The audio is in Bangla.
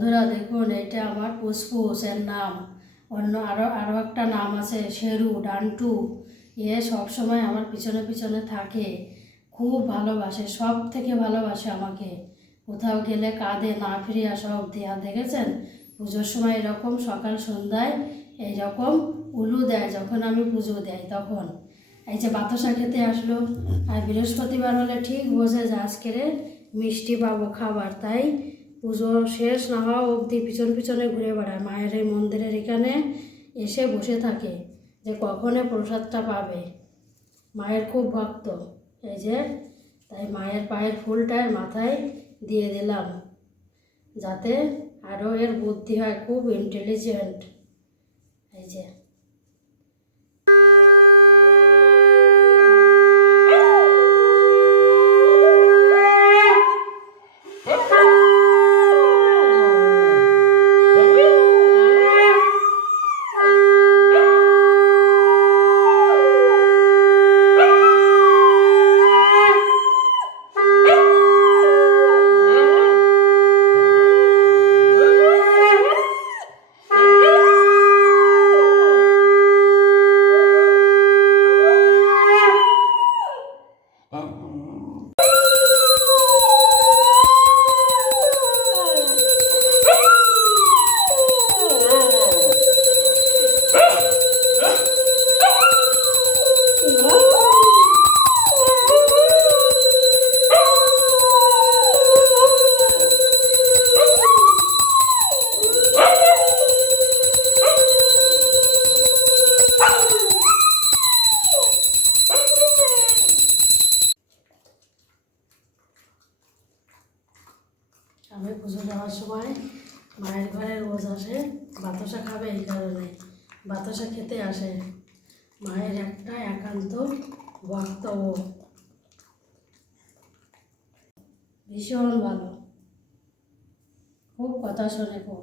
বন্ধুরা দেখুন, এটা আমার পুষ্পুস এর নাম। অন্য আরও একটা নাম আছে শেরু, ডান্টু। এ সবসময় আমার পিছনে পিছনে থাকে, খুব ভালোবাসে, সব থেকে ভালোবাসে আমাকে। কোথাও গেলে কাঁধে না ফিরে আসা অবধি। আর দেখেছেন পুজোর সময় এরকম সকাল সন্ধ্যায় এইরকম উলু দেয়, যখন আমি পুজো দেয় তখন। এই যে বাতাসা খেতে আসলো, আর বৃহস্পতিবার হলে ঠিক বোঝে যে আজকের মিষ্টি পাবো খাবার, তাই পুজো শেষ না হওয়া অবধি পিছন পিছনে ঘুরে বেড়ায়। মায়ের এই মন্দিরের এখানে এসে বসে থাকে যে কখনো প্রসাদটা পাবে। মায়ের খুব ভক্ত, এই যে তাই মায়ের পায়ের ফুলটার মাথায় দিয়ে দিলাম, যাতে আরও এর বুদ্ধি হয়, খুব ইন্টেলিজেন্ট। এই যে আমি পুজো দেওয়ার সময় মায়ের ঘরে রোজ আসে, বাতাসা খাবে, এই কারণে বাতাসা খেতে আসে। মায়ের একটা একান্ত ভক্ত ও, ভীষণ ভালো, খুব কথা শোনে খুব।